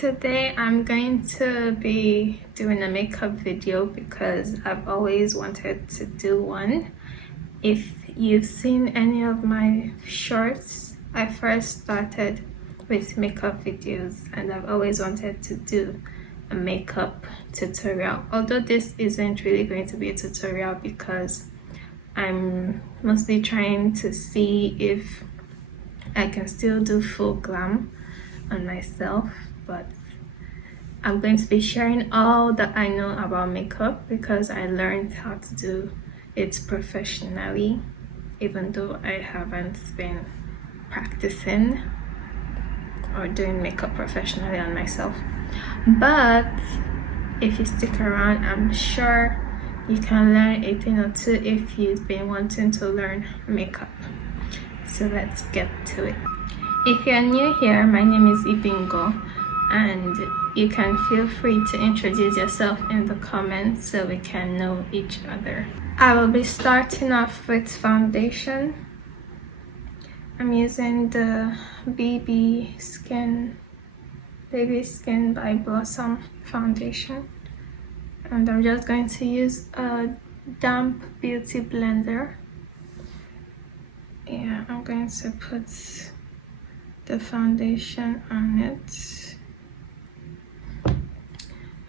Today I'm going to be doing a makeup video because I've always wanted to do one. If you've seen any of my shorts, I first started with makeup videos and I've always wanted to do a makeup tutorial. Although this isn't really going to be a tutorial because I'm mostly trying to see if I can still do full glam on myself, but I'm going to be sharing all that I know about makeup because I learned how to do it professionally, even though I haven't been practicing or doing makeup professionally on myself. But if you stick around, I'm sure you can learn a thing or two if you've been wanting to learn makeup. So let's get to it. If you're new here, my name is Ibingo, and you can feel free to introduce yourself in the comments so we can know each other. I will be starting off with foundation. I'm using the Baby Skin by Blossom foundation, and I'm just going to use a damp beauty blender. Yeah, I'm going to put the foundation on it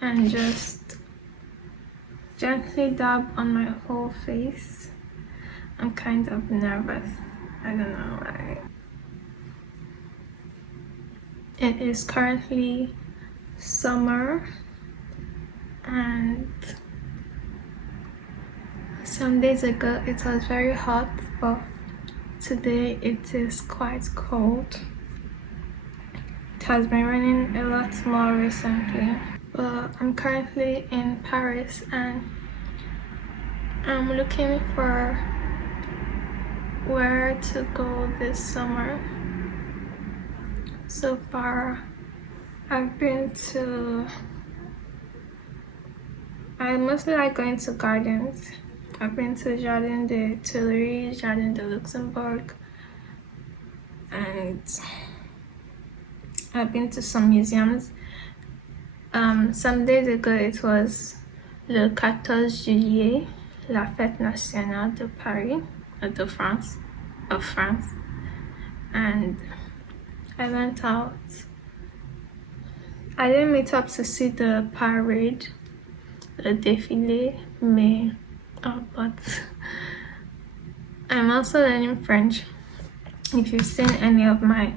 and just gently dab on my whole face. I'm kind of nervous, I don't know why. It is currently summer and some days ago it was very hot, but today it is quite cold. It has been raining a lot more recently, but I'm currently in Paris and I'm looking for where to go this summer. So far I mostly like going to gardens. I've been to Jardin des Tuileries, Jardin de Luxembourg, and I've been to some museums. Some days ago it was le 14 juillet, la fête nationale de Paris, of France, and I went out. I didn't meet up to see the parade, the défilé, but I'm also learning French. If you've seen any of my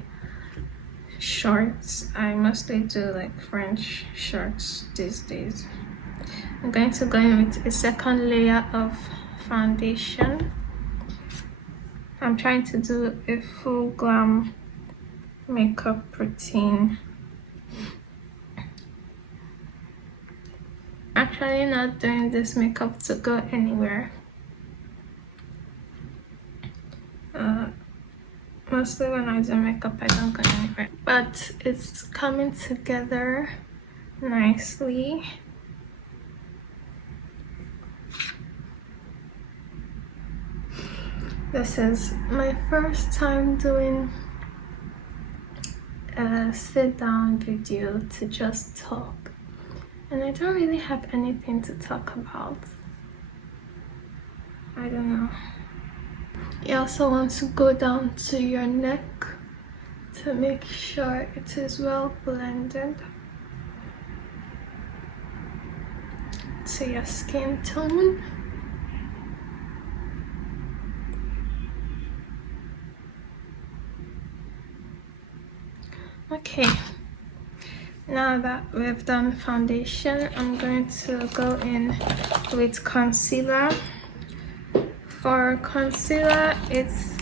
shorts, I mostly do like French shorts these days. I'm going to go in with a second layer of foundation. I'm trying to do a full glam makeup routine. Actually not doing this makeup to go anywhere. Mostly when I do makeup I don't go anywhere, but it's coming together nicely. This is my first time doing a sit-down video to just talk, and I don't really have anything to talk about. I don't know. You also want to go down to your neck to make sure it is well blended to your skin tone. Okay, now that we've done foundation, I'm going to go in with concealer. For concealer, it's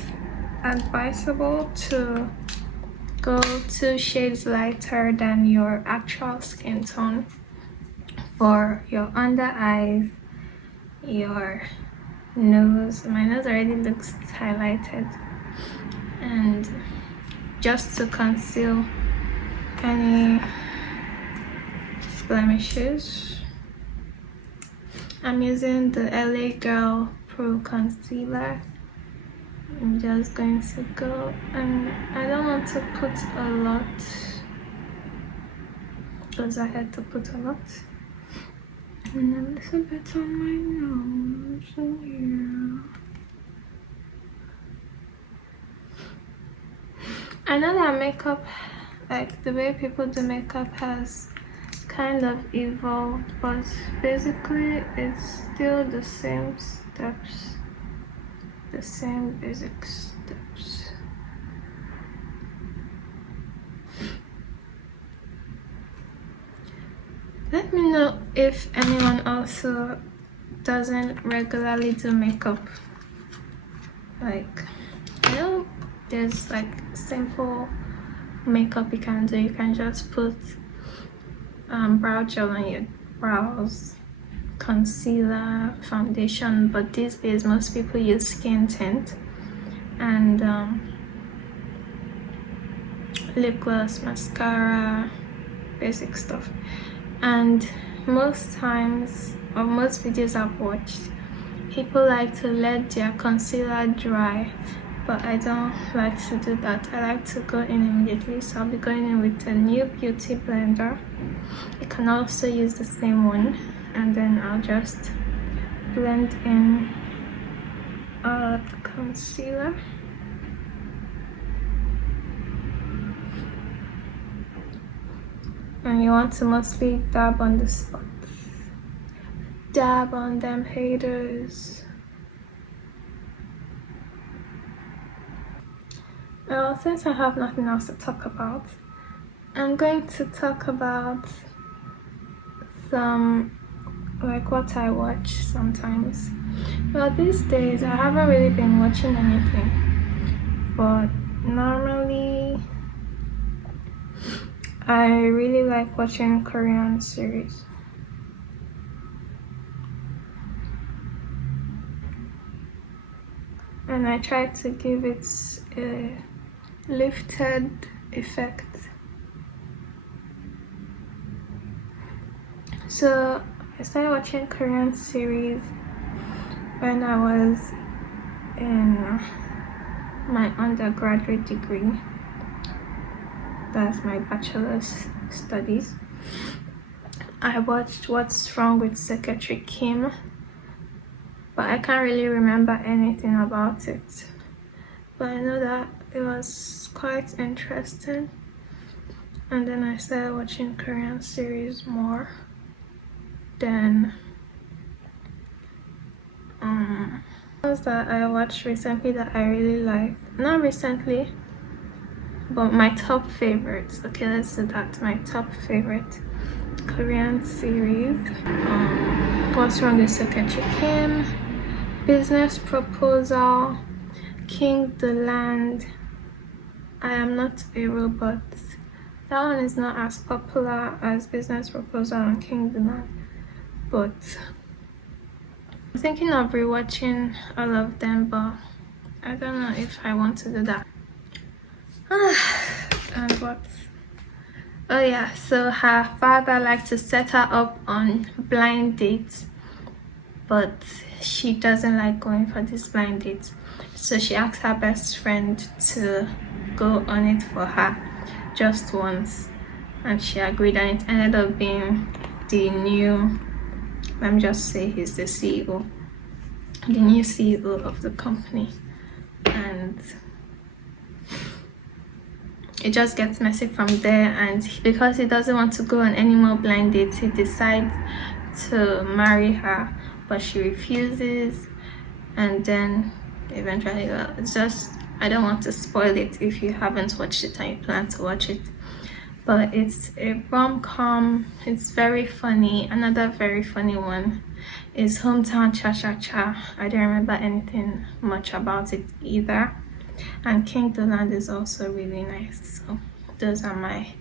advisable to go 2 shades lighter than your actual skin tone for your under eyes, your nose. My nose already looks highlighted, and just to conceal any blemishes, I'm using the LA Girl Pro Concealer. I'm just going to go, and I don't want to put a lot because I had to put a lot. And a little bit on my nose and here. I know that makeup, like the way people do makeup, has kind of evolved, but basically it's still the same steps, the same basic steps. Let me know if anyone also doesn't regularly do makeup. Like, I know there's like simple makeup you can do. You can just put brow gel on your brows, concealer, foundation, but these days most people use skin tint and lip gloss, mascara, basic stuff. And most times, or most videos I've watched, people like to let their concealer dry, but I don't like to do that. I like to go in immediately, so I'll be going in with a new beauty blender. You can also use the same one, and then I'll just blend in the concealer. And you want to mostly dab on the spots. Dab on them haters. Well, since I have nothing else to talk about, I'm going to talk about some, like, what I watch sometimes. Well, these days I haven't really been watching anything, but normally I really like watching Korean series. And I try to give it a lifted effect. So I started watching Korean series when I was in my undergraduate degree. That's my bachelor's studies. I watched What's Wrong with Secretary Kim, but I can't really remember anything about it. But I know that it was quite interesting. And then I started watching Korean series more. Then ones that I watched recently that I really like. Not recently, but my top favorites. Okay, let's do that. My top favorite Korean series. What's Wrong with Secretary Kim, Business Proposal, King the Land, I Am Not a Robot. That one is not as popular as Business Proposal and King the Land, but I'm thinking of rewatching all of them, but I don't know if I want to do that. And what? Oh yeah, so her father likes to set her up on blind dates, but she doesn't like going for these blind dates. So she asked her best friend to go on it for her just once, and she agreed, and it ended up being the new, let me just say, he's the CEO, the new CEO of the company. And it just gets messy from there, and because he doesn't want to go on any more blind dates, he decides to marry her, but she refuses. And then eventually, well, it's just, I don't want to spoil it if you haven't watched it and you plan to watch it, but it's a rom-com. It's very funny. Another very funny one is Hometown Cha-Cha-Cha. I don't remember anything much about it either. And King the Land is also really nice. So those are my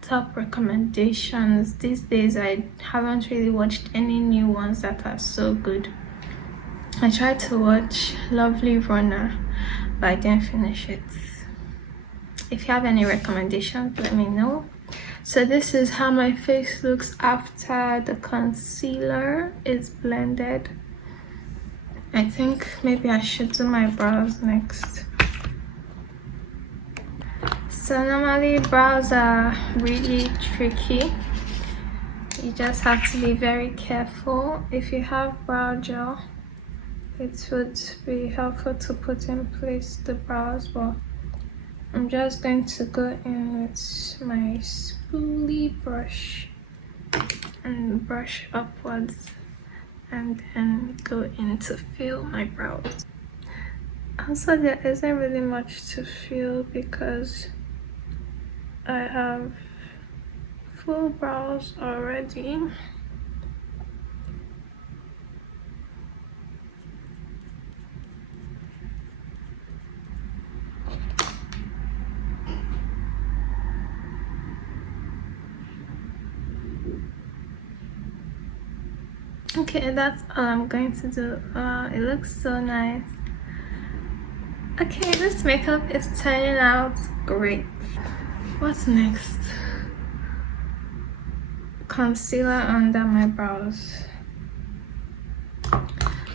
top recommendations. These days I haven't really watched any new ones that are so good. I tried to watch Lovely Runner, but I didn't finish it. If you have any recommendations, let me know. So this is how my face looks after the concealer is blended. I think maybe I should do my brows next. So normally brows are really tricky You just have to be very careful. If you have brow gel, it would be helpful to put in place the brows, but I'm just going to go in with my spoolie brush and brush upwards and then go in to fill my brows. Also, there isn't really much to fill because I have full brows already. Okay, that's all I'm going to do. It looks so nice. Okay, this makeup is turning out great. What's next? Concealer under my brows.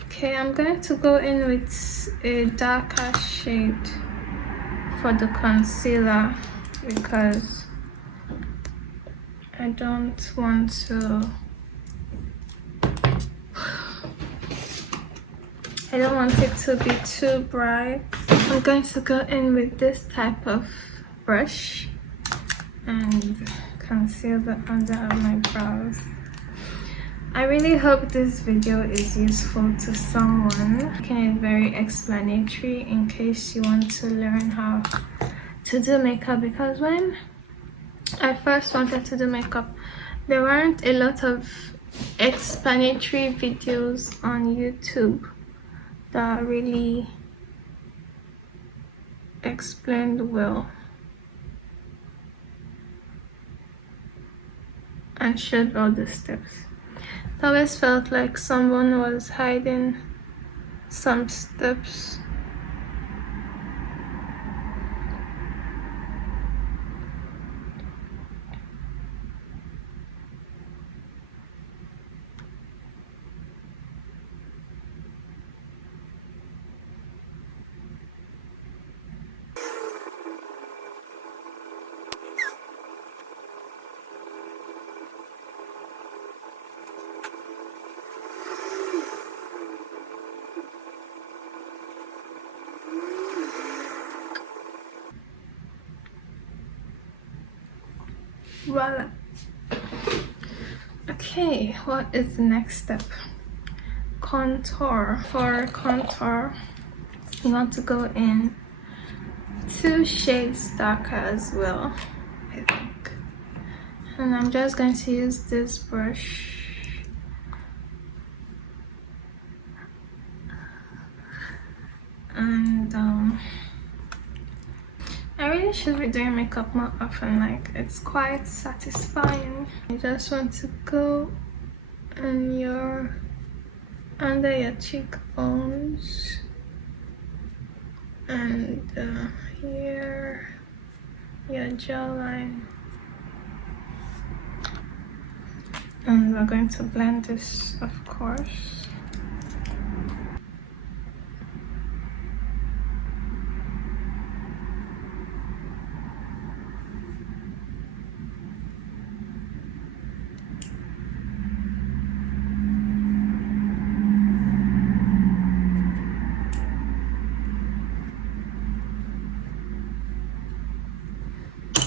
Okay, I'm going to go in with a darker shade for the concealer because I don't want it to be too bright. I'm going to go in with this type of brush and conceal the under of my brows. I really hope this video is useful to someone. Making it very explanatory in case you want to learn how to do makeup, because when I first wanted to do makeup, there weren't a lot of explanatory videos on YouTube that really explained well and showed all the steps. It always felt like someone was hiding some steps. Voila. Okay, what is the next step? Contour. For contour, you want to go in 2 shades darker as well, I think. And I'm just going to use this brush and I really should be doing makeup more often. Like, it's quite satisfying. You just want to go on under your cheekbones and here, your jawline, and we're going to blend this, of course.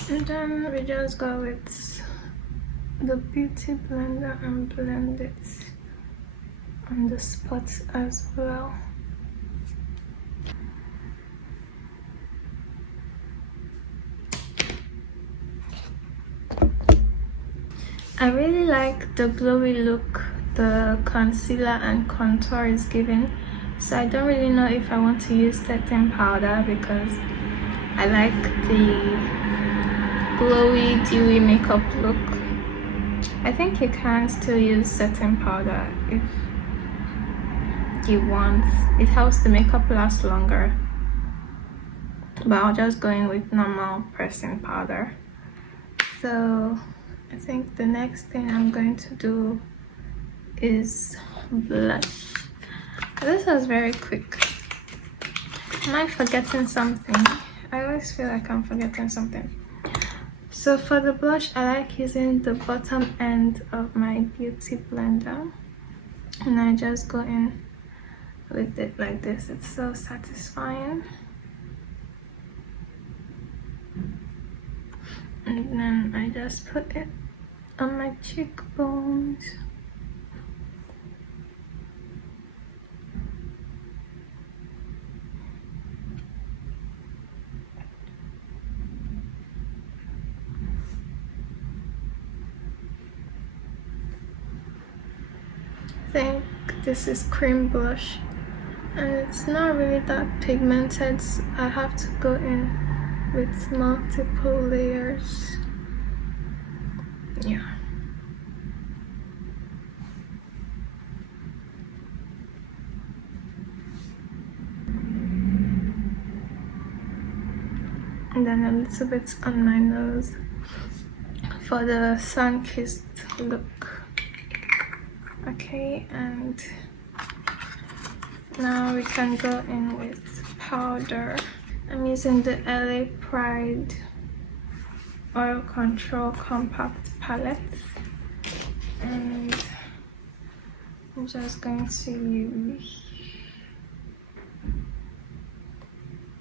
And then we just go with the beauty blender and blend it on the spots as well. I really like the glowy look the concealer and contour is giving, so I don't really know if I want to use setting powder because I like the glowy dewy makeup look. I think you can still use setting powder if you want. It helps the makeup last longer, but I'll just go in with normal pressing powder. So I think the next thing I'm going to do is blush. This was very quick. Am I forgetting something? I always feel like I'm forgetting something. So for the blush, I like using the bottom end of my beauty blender, and I just go in with it like this. It's so satisfying. And then I just put it on my cheekbones. I think this is cream blush, and it's not really that pigmented, so I have to go in with multiple layers. Yeah. And then a little bit on my nose for the sun-kissed look. Okay, and now we can go in with powder. I'm using the LA Pride Oil Control Compact Palette, and I'm just going to use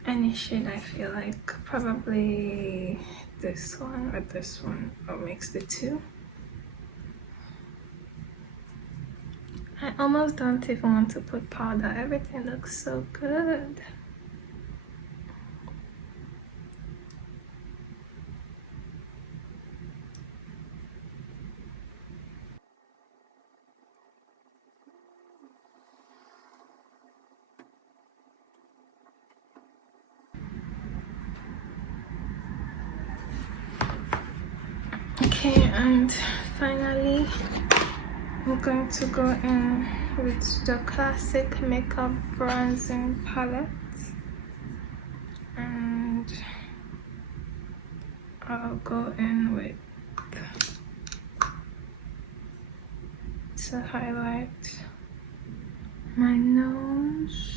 any shade I feel like, probably this one or this one, or mix the two. I almost don't even want to put powder. Everything looks so good. Okay, and finally I'm going to go in with the classic makeup bronzing palette, and I'll go in with to highlight my nose.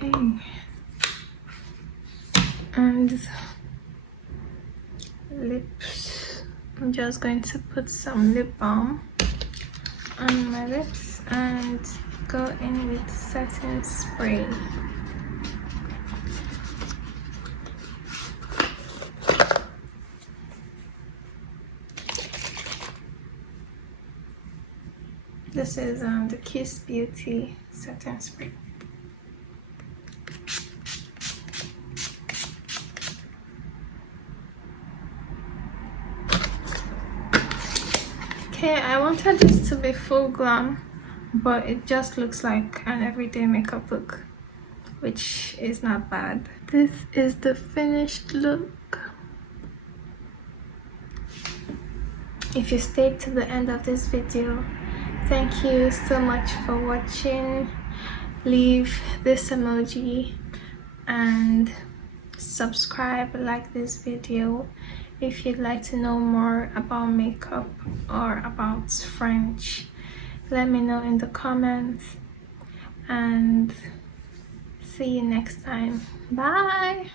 Okay, and lips, I'm just going to put some lip balm on my lips and go in with setting spray. This is the Kiss Beauty setting spray. Okay, I wanted this to be full glam, but it just looks like an everyday makeup look, which is not bad. This is the finished look. If you stayed to the end of this video, thank you so much for watching. Leave this emoji and subscribe, like this video if you'd like to know more about makeup or about French. Let me know in the comments, and see you next time. Bye.